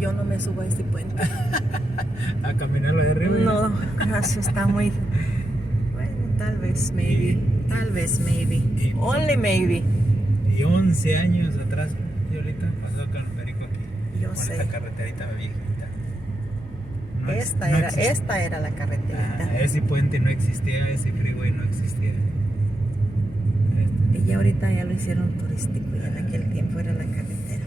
yo no me subo a ese puente. A caminarlo de arriba. No, gracias, está muy... Bueno, tal vez, maybe. Tal vez, maybe. Only maybe. Y 11 años atrás, y ahorita pasó con el perico aquí. Yo Con sé. esta carreterita viejita. Esta era la carreterita. Ese puente no existía, ese freeway no existía. Y ya ahorita ya lo hicieron turístico, y en aquel tiempo era la carretera.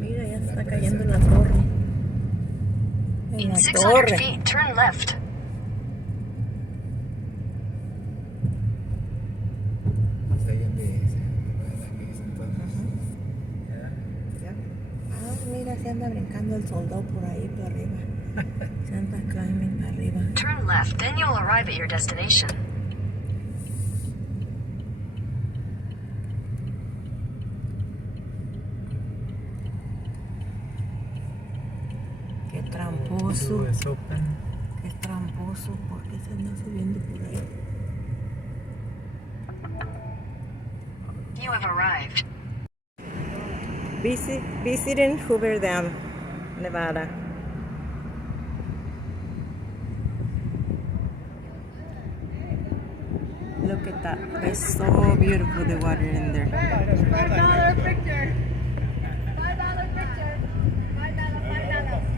Mira, ya se está cayendo la torre. En In la 600 torre. feet, turn left. Ah, mira, se anda brincando el soldado por ahí, por arriba. Se anda climbing para arriba. Turn left, then you'll arrive at your destination. Qué tramposo. Es open. Qué tramposo. ¿Por qué se anda subiendo por ahí? You have arrived. Visiting Hoover Dam, Nevada. Look at that. It's so beautiful, the water in there. $5 picture. $5 picture. $5.